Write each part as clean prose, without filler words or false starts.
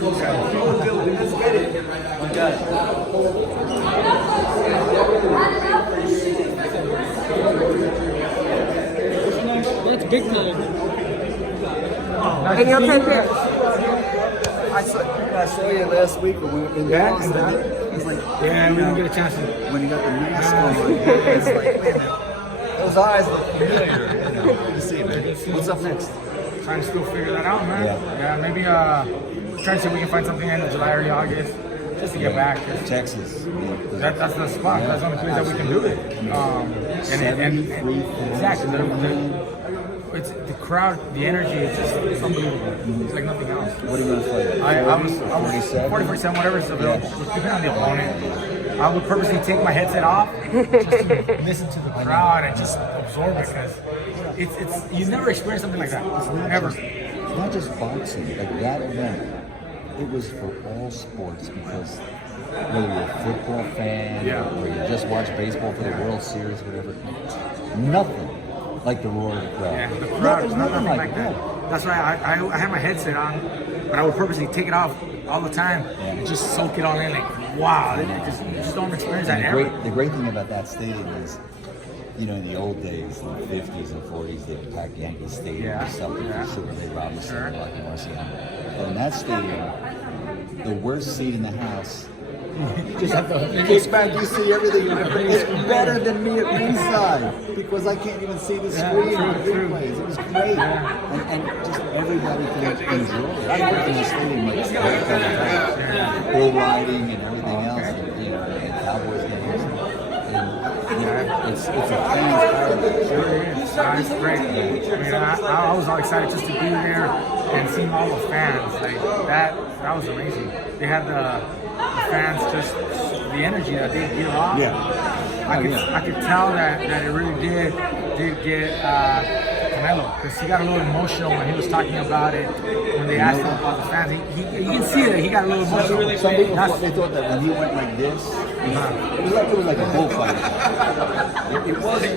Let's get it. We got it. That's big time. And you'll take care. I saw you last week when we were in Boston. He's like, Yeah, we didn't get a chance to. when you got the mask on, it's like, man, those eyes look familiar. Good to see you, man. What's up next? Trying to still figure that out, man. Yeah. Maybe trying to see if we can find something end of July, early August, just to get back. Texas. That's the spot. That's the only place that we can do it. And exactly. It's the crowd, the energy is just unbelievable. It's like nothing else. What are you going to fight? I was 40%, whatever is available, depending on the opponent. I would purposely take my headset off just to listen to the crowd and just absorb it, because it's you never experienced something like that. Ever. It's not just boxing. Like that event, it was for all sports, because whether you're a football fan or you just watch baseball for the World Series, whatever, nothing like the roar of the crowd. Yeah, the crowd is nothing like that. That's why I had my headset on, but I would purposely take it off all the time and just soak it all in. Like, wow, you just don't experience that ever. The great thing about that stadium is, you know, in the old days, in the 50s and 40s, they would pack Yankee Stadium or something for sure. They robbed the stadium like Garcia. But in that stadium, the worst seat in the house, you just have to kick back, you see everything. It's better than me at ringside, because I can't even see the screen on the replays. It was great. And just everybody can enjoy it. I worked in the stadium like bull riding and everything else, and, you know, and Cowboys games. And you know, it's a fan's paradise. Sure is. It's great. I mean, I was all excited just to be there and seeing all the fans. Like that was amazing. They had the fans, just the energy that they give off. I could tell that it really did get Canelo, because he got a little emotional when he was talking about it. When they asked him about the fans, you can see that he got a little emotional. Some people thought that when he went like this, it was like a bullfight. It wasn't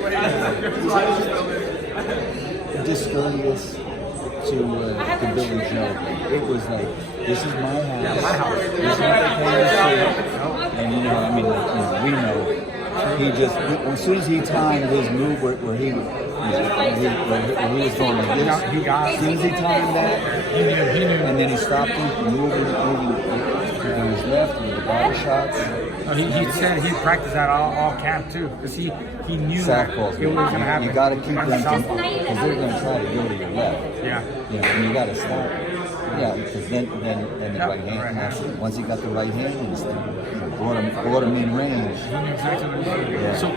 discourteous to Billy Joe. It was like, this is my house. This is my place. And you know, I mean, like, you know, we know as soon as he timed his move where he was going like this, as soon as he timed that, he knew. And then he stopped him from moving to his left with the body shots. He said he practiced that all camp too, because he knew that it was going to happen. You got to keep them, because they're going to try to go to your left. Yeah. You know, and you got to stop. Yeah, because then the right hand. Once he got the right hand, he brought him in range. He knew exactly what he was doing. So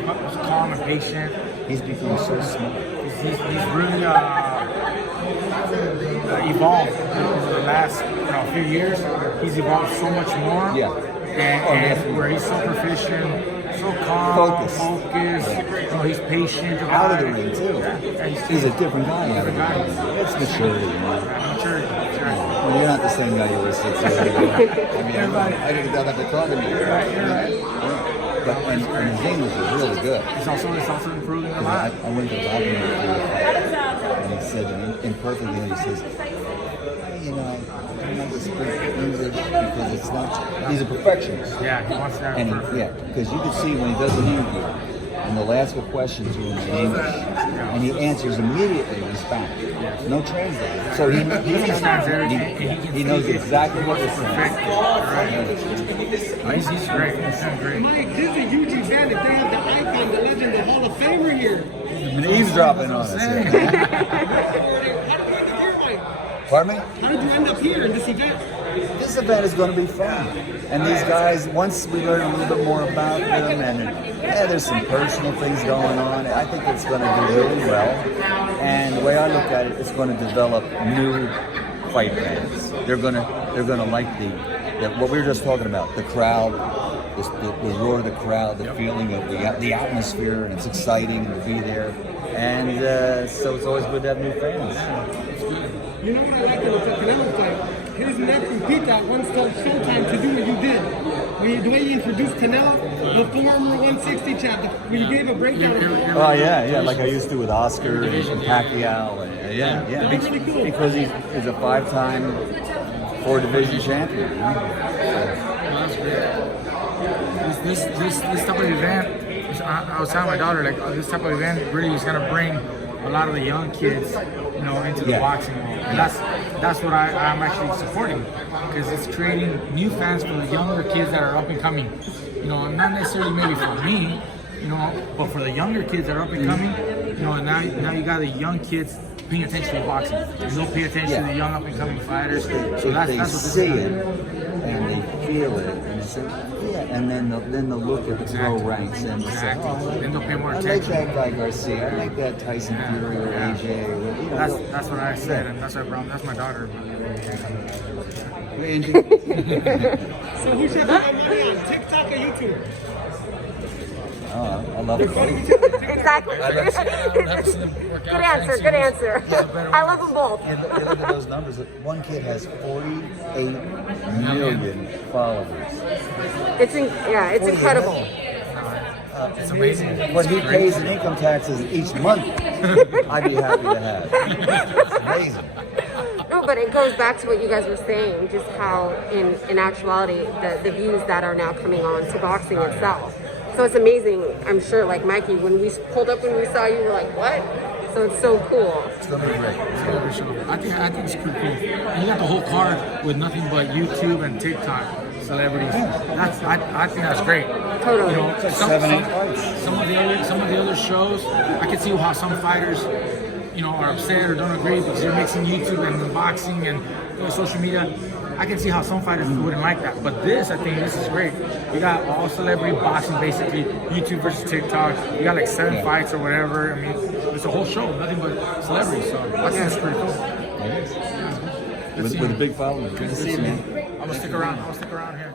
calm and patient. He's become so smart. He's really evolved over the last few years. He's evolved so much more. Yeah. And where he's so proficient, so calm, focused. He's patient. Out of the ring too. He's a different guy. It's maturity, man. Maturity. Well, you're not the same guy you were 6 years ago. I mean, I didn't know that to talk to me. But and his game was really good. It's also improving a lot. I went to the lobby and he said, in perfect English, he says, you know, I'm not just speak English because it's not. He's a perfectionist. Yeah, he wants that. And because you can see when he does an interview, and they'll ask a question to him in English, and he answers immediately in Spanish. No translator. So he understands everything. He knows exactly what he's saying. He's great. He's great. Mike, this is a huge advantage. They have the icon, the legend, the Hall of Famer here. He's eavesdropping on us. How did you end up here, Mike? Pardon me? How did you end up here in this event? This event is going to be fun. And these guys, once we learn a little bit more about them, and there's some personal things going on, I think it's going to do really well. And the way I look at it, it's going to develop new fight fans. They're going to like what we were just talking about, the crowd, the roar of the crowd, the feeling of the atmosphere, and it's exciting to be there. And so it's always good to have new fans. You know what I like about the Canelo fight? His nephew Pita once told Showtime to do what you did. The way you introduced Canelo, the former 160 champ, where you gave a breakdown of Oh yeah, like I used to with Oscar and Pacquiao. Because he's a five-time 4-division champion. Huh? Well, that's great. This type of event, I was telling my daughter, like, this type of event really is gonna bring a lot of the young kids, you know, into the boxing world. And that's what I'm actually supporting, because it's creating new fans for the younger kids that are up and coming. You know, not necessarily maybe for me, you know, but for the younger kids that are up and coming, you know, and now you got the young kids paying attention to boxing. And they'll pay attention to the young up and coming fighters. So that's what this see is. it and they feel it, and they say, and then they'll look at the pro ranks and they'll say, oh, Then they'll pay more I like attention. that guy Garcia, I like that Tyson Fury or AJ. Or, you know, That's what I said, and that's my daughter. Hey, Angie. So who should have money on TikTok or YouTube? Oh, I love it. Exactly. Good answer. I love them both. You look at those numbers. One kid has 48 million followers. It's incredible. It's amazing. What he pays in income taxes each month, I'd be happy to have. It's amazing. No, but it goes back to what you guys were saying, just how in actuality the views that are now coming on to boxing itself. So it's amazing. I'm sure, like Mikey, when we pulled up when we saw you, we're like, what? So it's so cool. It's gonna be great. I think it's pretty cool. And you got the whole card with nothing but YouTube and TikTok celebrities. I think that's great. Totally. You know, It's like 7-8 fights. some of the other shows, I can see how some fighters, you know, are upset or don't agree because you're mixing YouTube and boxing and social media. I can see how some fighters wouldn't like that, but I think this is great. You got all celebrity boxing, basically YouTube versus TikTok. You got like 7 fights or whatever. I mean, it's a whole show, nothing but celebrities. So I think it's pretty cool. With a big following. Good to see you, man. I'm gonna stick around. I'll stick around here.